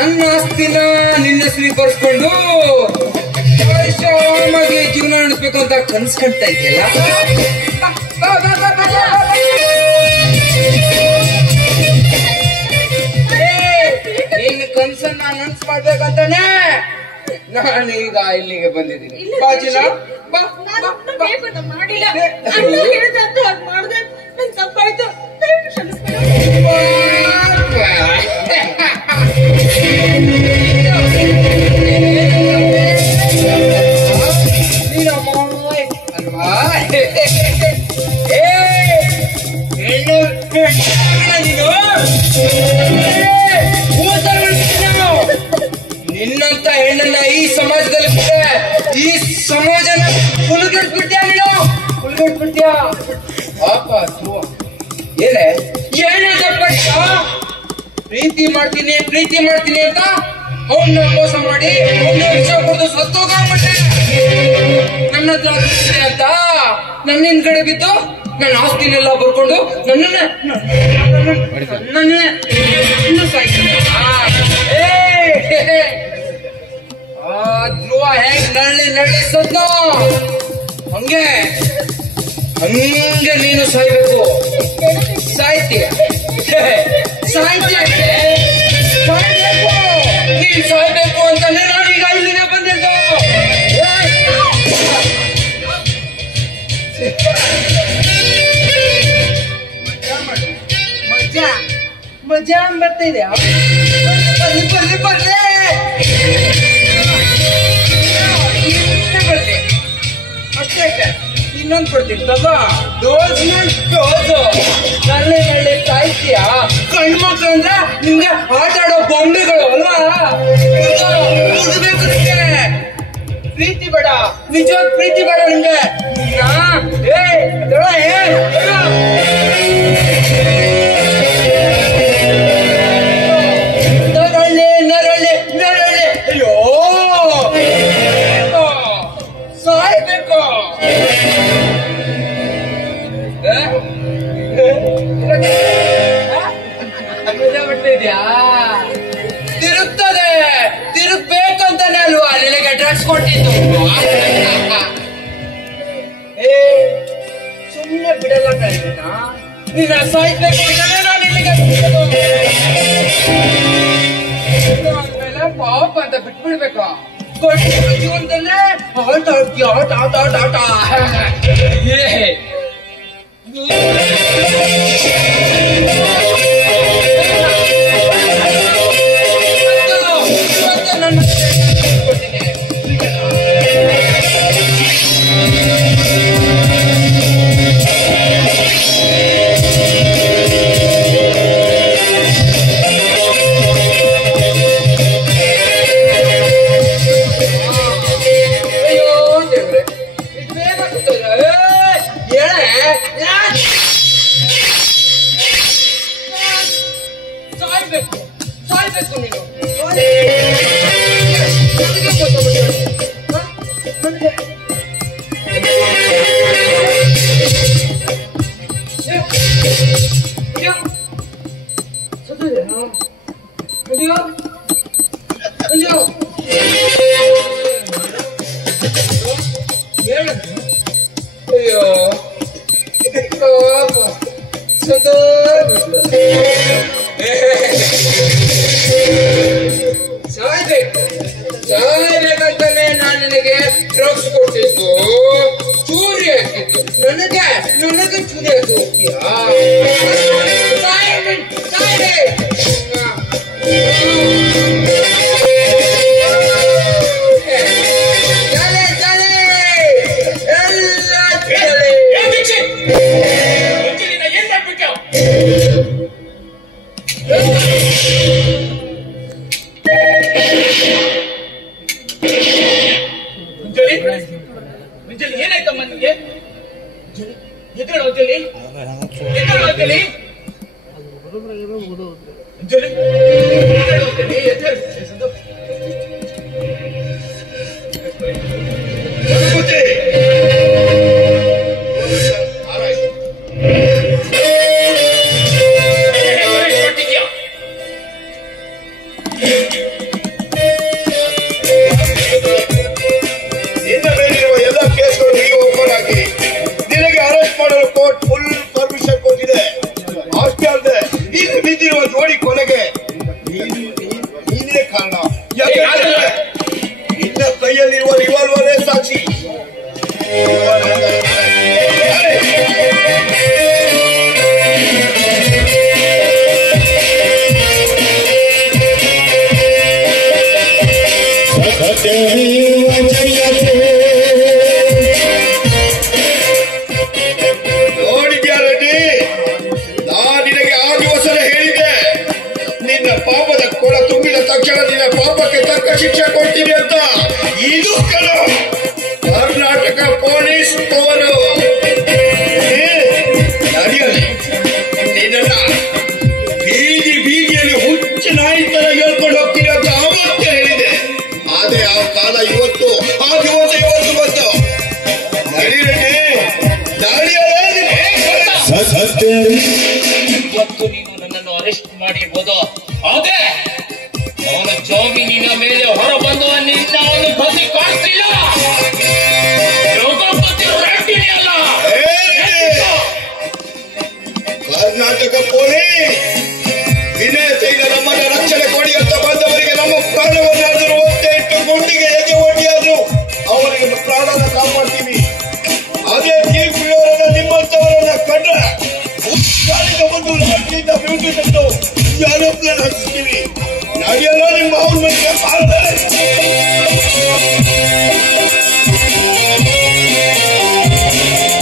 ನನ್ನ ಆಸ್ತಿನ ನಿನ್ನ ಸ್ವೀಕರಿಸ್ಕೊಂಡು ಆರಾಮಾಗಿ ಜೀವನ ನಡೆಸ್ಬೇಕು ಅಂತ ಕನ್ಸ್ ಕಾಣ್ತಾ ಇದೆಯಲ್ಲ. ನಿನ್ನ ಕನ್ಸನ್ನ ನನ್ಸ್ ಮಾಡ್ಬೇಕಂತಾನೆ ನಾನೀಗ ಇಲ್ಲಿಗೆ ಬಂದಿದ್ದೀನಿ. ಬಾಜಿನ ಮಾಡಿಲ್ಲ ಮಾಡಿದೆ ತಪ್ಪಾಯ್ತು. ಅಲ್ವಾ ನಿನ್ನಂತ ಹೆಣ್ಣನ್ನ ಈ ಸಮಾಜದಲ್ಲಿ ಈ ಸಮಾಜನ ಹುಡುಗಿಡ್ಬಿಟ್ಟ್ಯಾ ನೀನು, ಹುಡುಗಿಡ್ಬಿಟ್ಟ್ಯಾ ಪಾಪ ಏನೇ ಏನೇ ತಪ್ಪ ಪ್ರೀತಿ ಮಾಡ್ತೀನಿ ಅಂತ ಅವನ್ನ ಮೋಸ ಮಾಡಿ ಅವನ್ನ ವಿಷಯ ಕೊಡ್ದು ಸತ್ತೋಗ್ಬಿಟ್ಟೆ. ನನ್ನ ಹತ್ರ ಅಂತ ನನ್ನ ಹಿಂದ್ಗಡೆ ಬಿದ್ದು ನನ್ನ ಆಸ್ತಿನೆಲ್ಲ ಬರ್ಕೊಂಡು ನನ್ನನ್ನೇ ಸಾಯ್ತೀನಿ. ಧ್ರುವ ಹೆಂಗ್ ನಳ್ಳಿ ಸತ್ತ ಹಂಗೆ ನೀನು ಸಾಯ್ಬೇಕು. ಸಾಯ್ತೀಯ ನೀನ್ ಸಾಯ್ಬೇಕು ಅಂತಂದ್ರೆ ನಾನೀಗ ಇಲ್ಲಿಗೆ ಬಂದಿದ್ದು. ಮಜಾ ಬರ್ತಿದೆ. ಬರ್ಲಿ ಅಷ್ಟೇ ಇನ್ನೊಂದು ಕೊಡ್ತೀನಿ ತಗೋ. ಡೋಸ್ ನಳ್ಳಿ ಸಾಯ್ತೀಯ. ಕಣ್ಮಕ್ಳು ಅಂದ್ರೆ ನಿಮ್ಗೆ ಆಟ ಆಡೋ ಬೊಂಬೆಗಳು ಅಲ್ವಾ? ಉಡ್ಬೇಕು ನಿಮ್ಗೆ ಪ್ರೀತಿ ಬೇಡ, ನಿಜವಾದ ಪ್ರೀತಿ ಬೇಡ ನಿಮ್ಗೆ. ನರಳ್ಳಿ ಅಯ್ಯೋ ಸಾಯ್ಬೇಕು. ಬಿಟ್ಟಿದ್ಯಾ? ತಿರುಗ್ತದೆ, ತಿರುಗ್ಬೇಕಂತಾನೆ ಅಲ್ವಾ ನಿನಗೆ ಡ್ರಗ್ಸ್ ಕೊಟ್ಟಿದ್ದು. ಸುಮ್ಮನೆ ಬಿಡಲ್ಲ ಕಳಿನ ನೀನ ಸಾಯ್ಬೇಕು ಅಂತಾನೆ ನಾನು ಇಲ್ಲಿಗೆ ಆದ್ಮೇಲೆ ಪಾಪ ಅಂತ ಬಿಟ್ಬಿಡ್ಬೇಕು. ಜೀವನದಲ್ಲೇ ಆಟ ಆಡ್ತೀಯ, ಆಟ ಸಾಯ್ಬೇಕು ನೀನು. ಅಯ್ಯೋ ಸಾಯ್ಬೇಕಂತಾನೆ ನಾನು ನಿನಗೆ ಡ್ರಗ್ಸ್ ಕೊಟ್ಟಿದ್ದು, ಚೂರಿ ಹಾಕಿದ್ದು. ನನಗೆ ಚೂರಿ ಹಾಕಿ ಹೋಗ್ತೀಯಾ? ಏನಾಯ್ತಮ್ಮ ನಿಮ್ಗೆ? ಎದ್ದೇಳು ಇವತ್ತು ನೀನು ನನ್ನನ್ನು ಅರೆಸ್ಟ್ ಮಾಡಿರ್ಬೋದು, ಆದ್ರೆ ಅವನ ಜಾಮೀನಿನ ಮೇಲೆ ಹೊರಬಂದು ನಿನ್ನ ಅವನು ಬದಿ ಕಾಡ್ತಿಲ್ಲ. ಅಲ್ಲ ಕರ್ನಾಟಕ ಪೊಲೀಸ್ ವಿನಯತೆಯಿಂದ ನಮ್ಮನ್ನ ರಕ್ಷಣೆ ಕೊಡಿ ಅಂತ ಬಂದವರಿಗೆ ನಮ್ಮ ಪ್ರಾಣವನ್ನಾದರೂ ಒತ್ತೆ ಇಟ್ಟು ಗುಂಡಿಗೆ ಹೇಗೆ ಒಡ್ಡಿಯಾದ್ರು ಅವರಿಗೆ ಪ್ರಾಣನ ಕಾಪಾಡ್ತೀವಿ. ಅದೇ ತೀರ್ಪಿಯವರನ್ನ ನಿಮ್ಮಂತವರನ್ನ ಕಂಡ್ರೆ ಉತ್ಸಾಹದಿಂದ ಬಂದು ಲಾಠಿಯಿಂದ ಬ್ಯೂಟಿ ತಂದು ಜಾಲೋಪ್ಲ ಹಾಕ್ತೀವಿ. ನಡೆಯಲ್ಲ ನಿಮ್ಮ ಅವ್ರ ಮನೆಗೆ